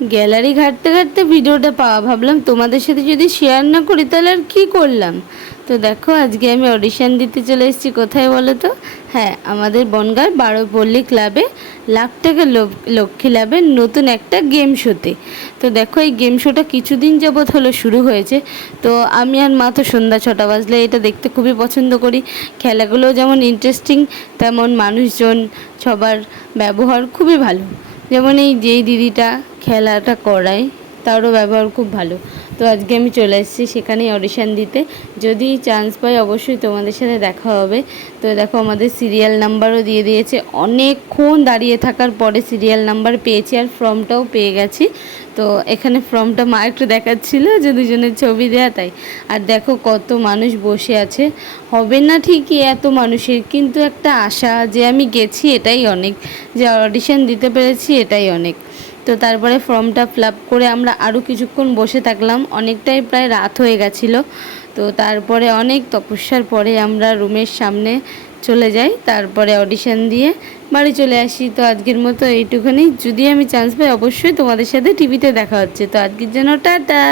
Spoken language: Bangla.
গ্যালারি ঘাঁটতে ঘাঁটতে ভিডিওটা পাওয়া, ভাবলাম তোমাদের সাথে যদি শেয়ার না করি তাহলে আর কী করলাম। তো দেখো আজকে আমি অডিশান দিতে চলে এসেছি কোথায় বলো তো? হ্যাঁ, আমাদের বনগাঁর বারোপল্লী ক্লাবে লাখ টাকা লক্ষ্মী লাভের নতুন একটা গেম শোতে। তো দেখো এই গেম শোটা কিছুদিন যাবৎ হলো শুরু হয়েছে। তো আমি আর মা তো সন্ধ্যা 6টা বাজলে এটা দেখতে খুবই পছন্দ করি। খেলাগুলো যেমন ইন্টারেস্টিং, তেমন মানুষজন সবার ব্যবহার খুবই ভালো। যেমন এই যেই দিদিটা খেলাটা করায় তারও ব্যবহার খুব ভালো। তো আজকে আমি চলে এসেছি সেখানেই অডিশান দিতে। যদি চান্স পাই অবশ্যই তোমাদের সাথে দেখা হবে। তো দেখো আমাদের সিরিয়াল নাম্বারও দিয়ে দিয়েছে, অনেকক্ষণ দাঁড়িয়ে থাকার পরে সিরিয়াল নাম্বার পেয়েছি আর ফর্মটাও পেয়ে গেছি। তো এখানে ফর্মটা মা একটু দেখাচ্ছিলো যে দুজনের ছবি দেয়া, তাই। আর দেখো কত মানুষ বসে আছে, হবে না ঠিকই এত মানুষের, কিন্তু একটা আশা যে আমি গেছি এটাই অনেক, যে অডিশান দিতে পেরেছি এটাই অনেক। তো তারপরে ফর্মটা ফিল আপ করে আমরা আরও কিছুক্ষণ বসে থাকলাম, অনেকটাই প্রায় রাত হয়ে গেছিলো। তো তারপরে অনেক তপস্যার পরে আমরা রুমের সামনে চলে যাই, তারপরে অডিশান দিয়ে বাড়ি চলে আসি। তো আজকের মতো এইটুখানি, যদি আমি চান্স পাই অবশ্যই তোমাদের সাথে টিভিতে দেখা হচ্ছে। তো আজকের জন্য টাটা।